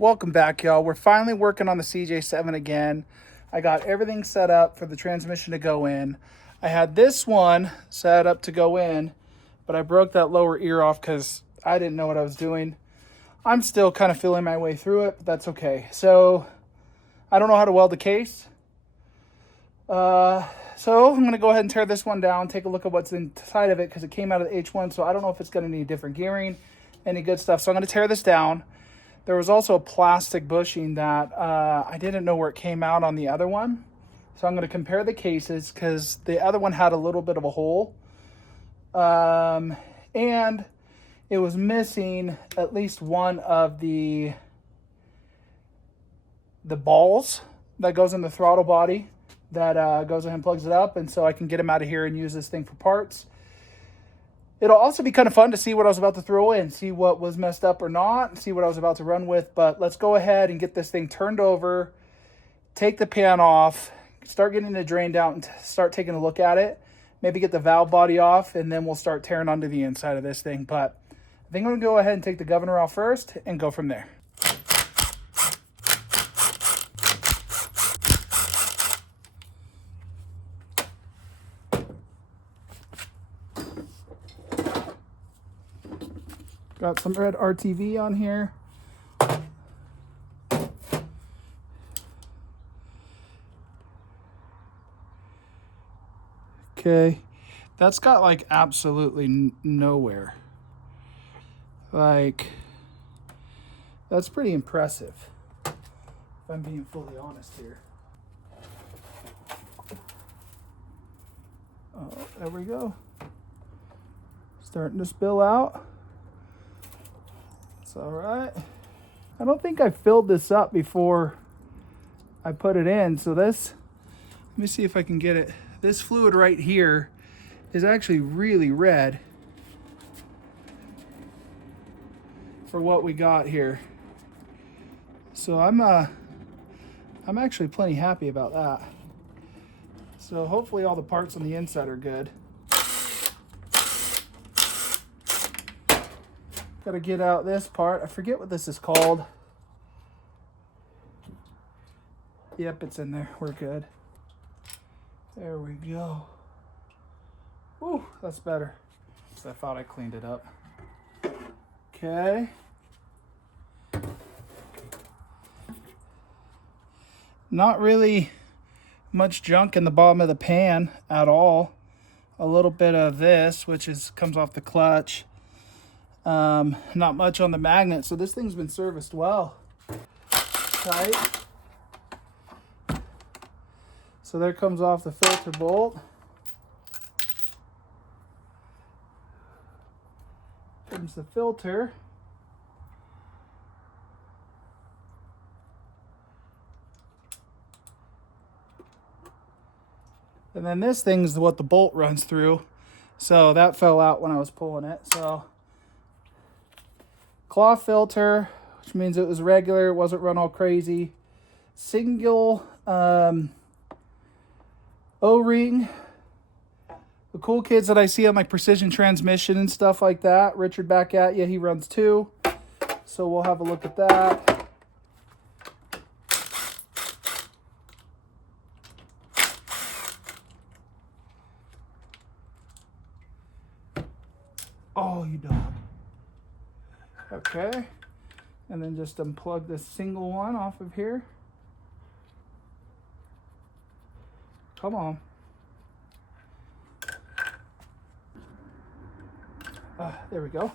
Welcome back, y'all. We're finally working on the CJ7 again. I got everything set up for the transmission to go in. I had this one set up to go in, but I broke that lower ear off because I didn't know what I was doing. I'm still kind of feeling my way through it, but that's okay. So I don't know how to weld the case. So I'm going to go ahead and tear this one down, take a look at what's inside of it because it came out of the H1, so I don't know if it's going to need different gearing, any good stuff. So I'm going to tear this down. There was also a plastic bushing that I didn't know where it came out on the other one. So I'm going to compare the cases because the other one had a little bit of a hole. And it was missing at least one of the balls that goes in the throttle body that goes ahead and plugs it up. And so I can get them out of here and use this thing for parts. It'll also be kind of fun to see what I was about to throw in, see what was messed up or not, see what I was about to run with. But let's go ahead and get this thing turned over, take the pan off, start getting it drained out, and start taking a look at it. Maybe get the valve body off, and then we'll start tearing onto the inside of this thing. But I think I'm going to go ahead and take the governor off first and go from there. Got some red RTV on here. Okay, that's got like absolutely nowhere. Like, that's pretty impressive, if I'm being fully honest here. Oh, there we go. Starting to spill out. It's all right. I don't think I filled this up before I put it in. So this, let me see if I can get it. This fluid right here is actually really red for what we got here. So I'm actually plenty happy about that. So hopefully all the parts on the inside are good. Got to get out this part. I forget what this is called. Yep, it's in there. We're good. There we go. Ooh, that's better. So I thought I cleaned it up. Okay. Not really much junk in the bottom of the pan at all. A little bit of this, which comes off the clutch. Not much on the magnet, so this thing's been serviced well. Tight. So there comes off the filter bolt. Comes the filter. And then this thing's what the bolt runs through. So that fell out when I was pulling it. So cloth filter, which means it was regular, it wasn't run all crazy. Single O-ring. The cool kids that I see on like Precision Transmission and stuff like that. Richard, back at you, he runs two. So we'll have a look at that. Oh, you dog. Okay, and then just unplug this single one off of here. Come on. There we go.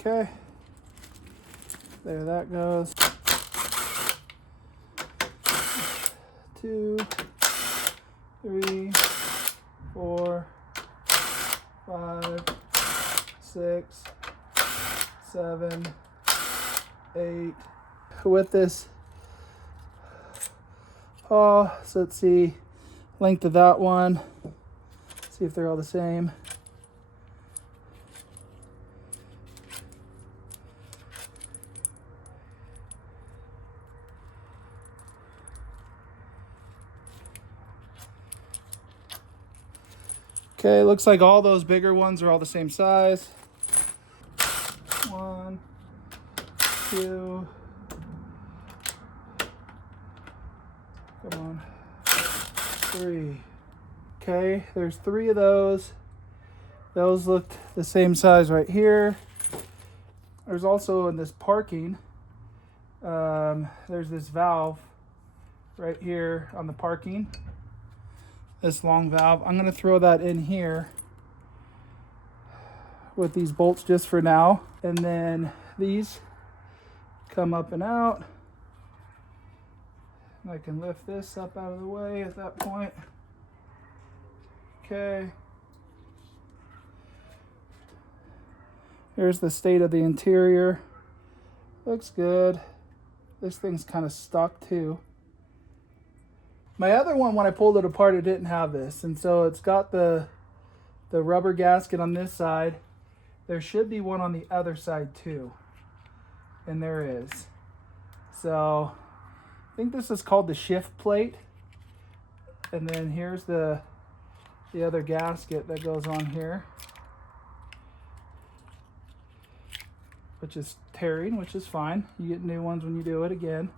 Okay, there that goes. 2, 3, 4, 5, 6, 7, 8. With this, so let's see, length of that one. See if they're all the same. Okay, looks like all those bigger ones are all the same size. 1, 2, Come on. 3. Okay, there's 3 of those. Those looked the same size right here. There's also in this parking, there's this valve right here on the parking. This long valve. I'm going to throw that in here with these bolts just for now. And then these come up and out. I can lift this up out of the way at that point. Okay. Here's the state of the interior. Looks good. This thing's kind of stuck too. My other one, when I pulled it apart, it didn't have this. And so it's got the rubber gasket on this side. There should be one on the other side too. And there is. So I think this is called the shift plate. And then here's the other gasket that goes on here, which is tearing, which is fine. You get new ones when you do it again.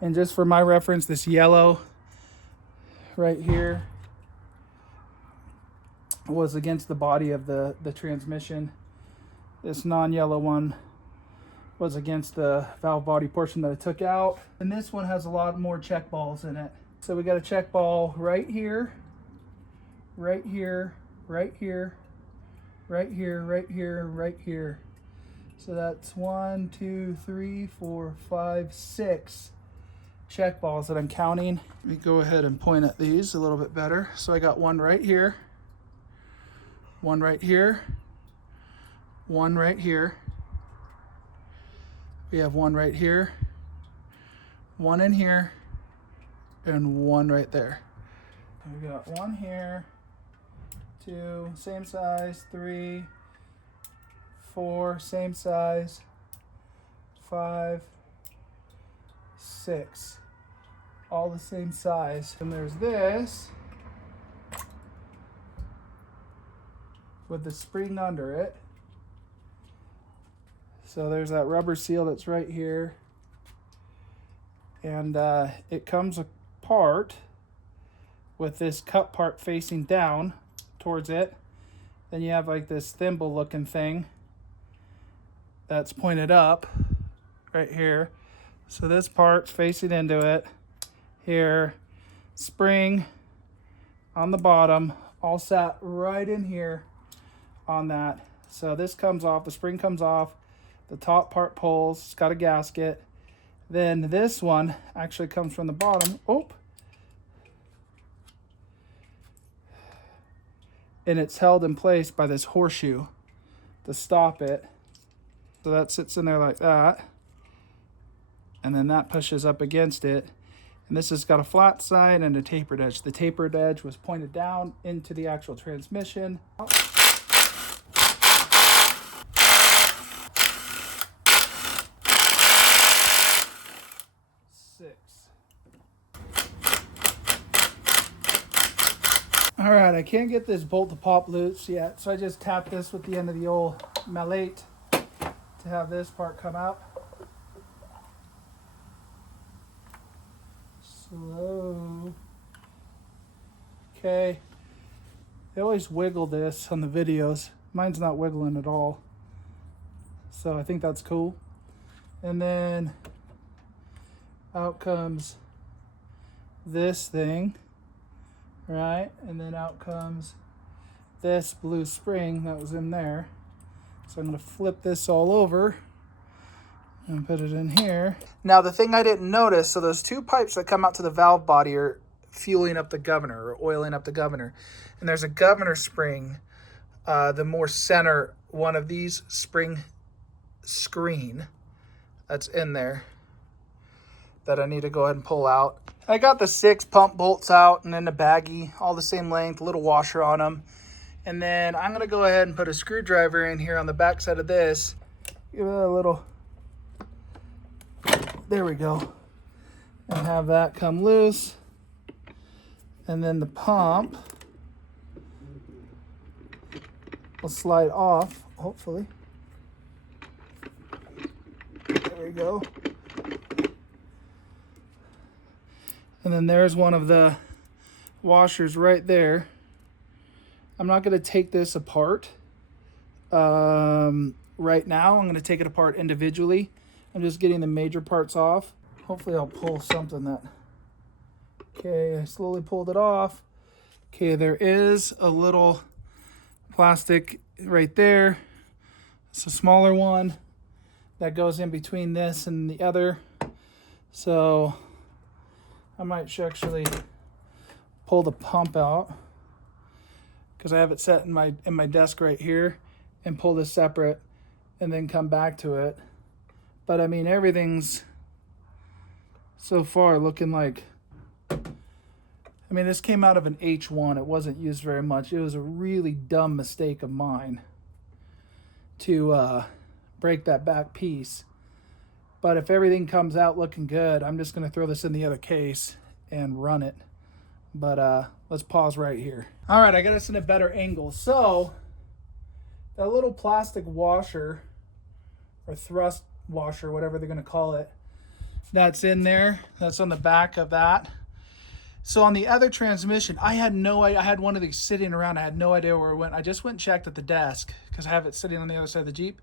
And just for my reference, this yellow right here was against the body of the transmission. This non-yellow one was against the valve body portion that I took out. And this one has a lot more check balls in it. So we got a check ball right here, right here, right here, right here, right here, right here. So that's 1, 2, 3, 4, 5, 6 check balls that I'm counting. Let me go ahead and point at these a little bit better. So I got one right here, one right here, one right here. We have one right here, one in here, and one right there. And we got one here, 2, same size, 3, 4, same size, 5, 6, all the same size. And there's this with the spring under it. So there's that rubber seal that's right here. And it comes apart with this cup part facing down towards it. Then you have like this thimble looking thing that's pointed up right here. So this part's facing into it here. Spring on the bottom, all sat right in here on that. So this comes off, the spring comes off, the top part pulls, it's got a gasket. Then this one actually comes from the bottom. Oh. And it's held in place by this horseshoe to stop it. So that sits in there like that. And then that pushes up against it. And this has got a flat side and a tapered edge. The tapered edge was pointed down into the actual transmission. All right, I can't get this bolt to pop loose yet, so I just tapped this with the end of the old mallet to have this part come out. Slow. Okay. They always wiggle this on the videos. Mine's not wiggling at all. So I think that's cool. And then out comes this thing. Right, and then out comes this blue spring that was in there. So I'm going to flip this all over and put it in here. Now the thing I didn't notice, so those 2 pipes that come out to the valve body are fueling up the governor or oiling up the governor. And there's a governor spring, the more center one of these spring screen that's in there that I need to go ahead and pull out. I got the 6 pump bolts out and then the baggie, all the same length, little washer on them. And then I'm gonna go ahead and put a screwdriver in here on the back side of this. Give it a little, there we go. And have that come loose. And then the pump will slide off, hopefully. There we go. And then there's one of the washers right there. I'm not going to take this apart right now. I'm going to take it apart individually. I'm just getting the major parts off. Hopefully I'll pull something that... Okay, I slowly pulled it off. Okay, there is a little plastic right there. It's a smaller one that goes in between this and the other. So I might actually pull the pump out, because I have it set in my desk right here, and pull this separate and then come back to it. But I mean, everything's so far looking like, I mean, this came out of an H1. It wasn't used very much. It was a really dumb mistake of mine to break that back piece. But if everything comes out looking good, I'm just going to throw this in the other case and run it. But let's pause right here. All right, I got us in a better angle. So that little plastic washer, or thrust washer, whatever they're going to call it, that's in there. That's on the back of that. So on the other transmission, I had no idea. I had one of these sitting around. I had no idea where it went. I just went and checked at the desk because I have it sitting on the other side of the Jeep.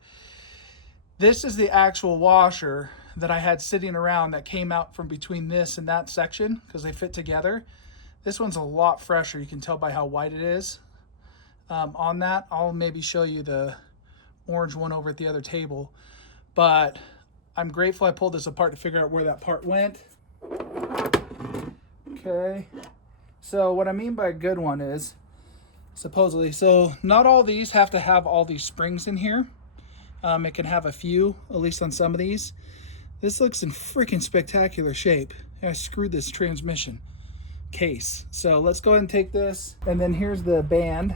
This is the actual washer that I had sitting around that came out from between this and that section because they fit together. This one's a lot fresher. You can tell by how white it is. On that, I'll maybe show you the orange one over at the other table. But I'm grateful I pulled this apart to figure out where that part went. Okay, so what I mean by a good one is, supposedly, so not all these have to have all these springs in here. It can have a few, at least on some of these. This looks in freaking spectacular shape. I screwed this transmission case. So let's go ahead and take this, and then here's the band.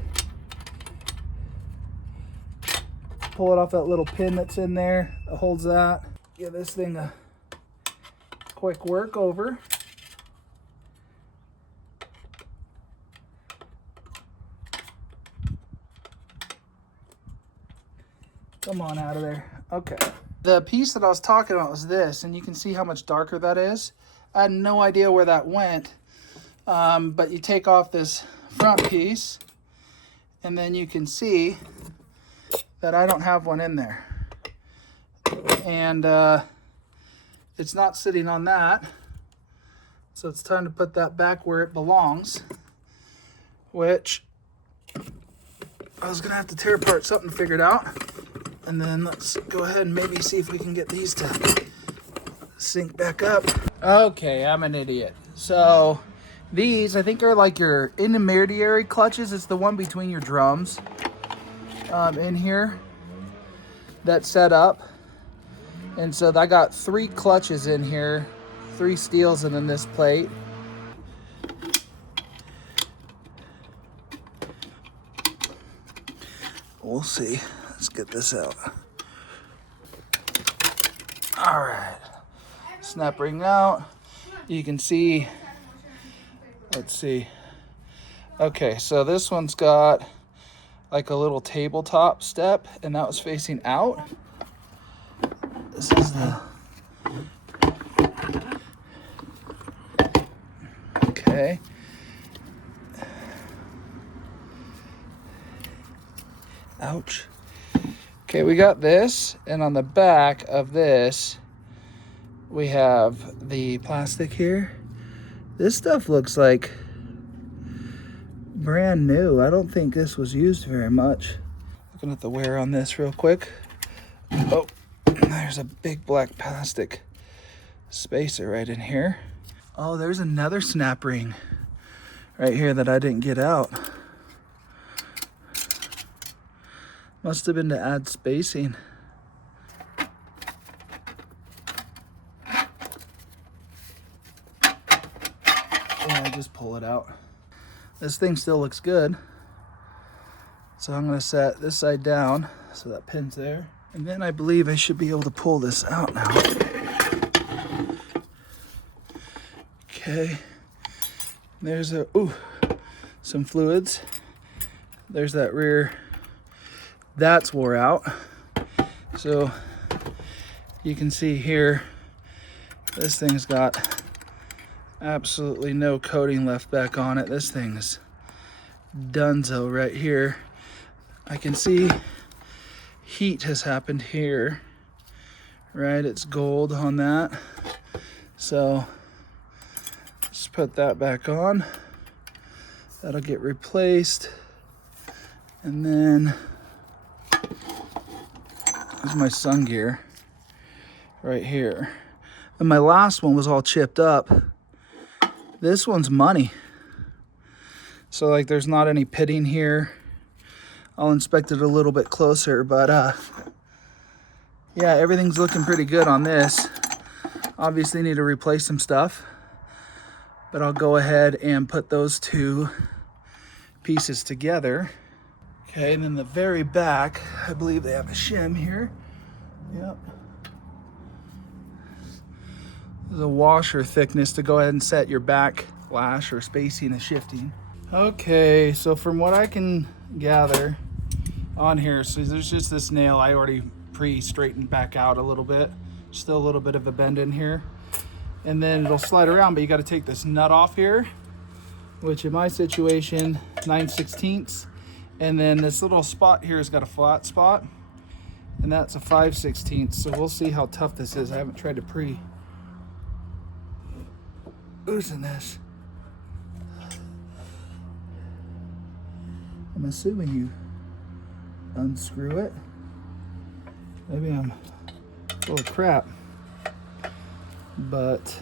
Pull it off that little pin that's in there that holds that. Give this thing a quick work over. Come on out of there. Okay. The piece that I was talking about was this, and you can see how much darker that is. I had no idea where that went, but you take off this front piece, and then you can see that I don't have one in there. And it's not sitting on that, so it's time to put that back where it belongs, which I was going to have to tear apart something figured out. And then let's go ahead and maybe see if we can get these to sync back up. Okay, I'm an idiot. So these, I think, are like your intermediary clutches. It's the one between your drums in here that's set up. And so I got 3 clutches in here, 3 steels, and then this plate. We'll see. Let's get this out. All right. Snap ring out. You can see, let's see. Okay, so this one's got like a little tabletop step, and that was facing out. This is the... Okay. Ouch. Okay, we got this, and on the back of this, we have the plastic here. This stuff looks like brand new. I don't think this was used very much. Looking at the wear on this real quick. Oh, there's a big black plastic spacer right in here. Oh, there's another snap ring right here that I didn't get out. Must have been to add spacing. Yeah, just pull it out. This thing still looks good. So I'm gonna set this side down so that pin's there. And then I believe I should be able to pull this out now. Okay. There's some fluids. There's that rear. That's wore out. So you can see here, this thing's got Absolutely no coating left back on it. This thing's donezo right here. I can see heat has happened here, right? It's gold on that. So just put that back on. That'll get replaced. And then there's my sun gear right here. And my last one was all chipped up. This one's money. So like there's not any pitting here. I'll inspect it a little bit closer, but yeah, everything's looking pretty good on this. Obviously need to replace some stuff, but I'll go ahead and put those two pieces together. Okay, and then the very back, I believe they have a shim here. Yep. There's a washer thickness to go ahead and set your back lash or spacing and shifting. Okay, so from what I can gather on here, so there's just this nail I already pre-straightened back out a little bit. Still a little bit of a bend in here. And then it'll slide around, but you got to take this nut off here, which in my situation, 9/16. And then this little spot here has got a flat spot, and that's a 5/16. So we'll see how tough this is. I haven't tried to loosen this. I'm assuming you unscrew it. Maybe I'm full of crap, but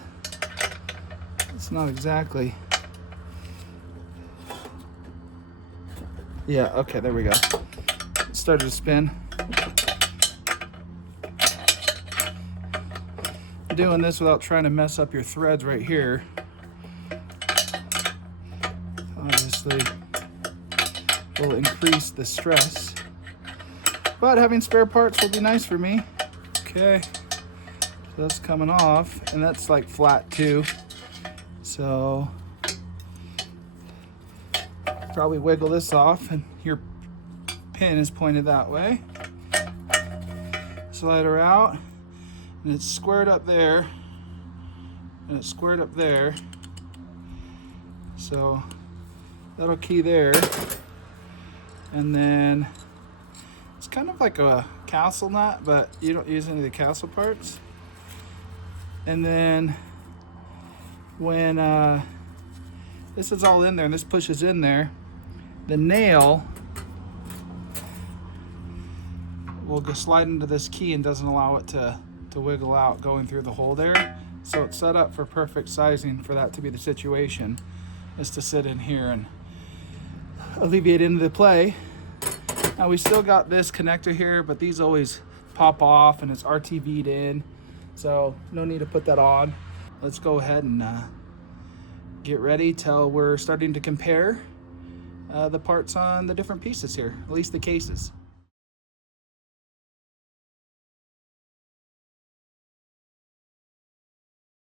it's not exactly. Yeah, okay, there we go. It started to spin. Doing this without trying to mess up your threads right here, obviously will increase the stress, but having spare parts will be nice for me. Okay, so that's coming off, and that's like flat too, so probably wiggle this off, and your pin is pointed that way. Slide her out, and it's squared up there, and it's squared up there, so that'll key there. And then it's kind of like a castle nut, but you don't use any of the castle parts. And then when this is all in there and this pushes in there, the nail will go slide into this key and doesn't allow it to wiggle out going through the hole there. So it's set up for perfect sizing for that to be the situation, is to sit in here and alleviate into the play. Now we still got this connector here, but these always pop off and it's RTV'd in, so no need to put that on. Let's go ahead and get ready till we're starting to compare the parts on the different pieces here, at least the cases.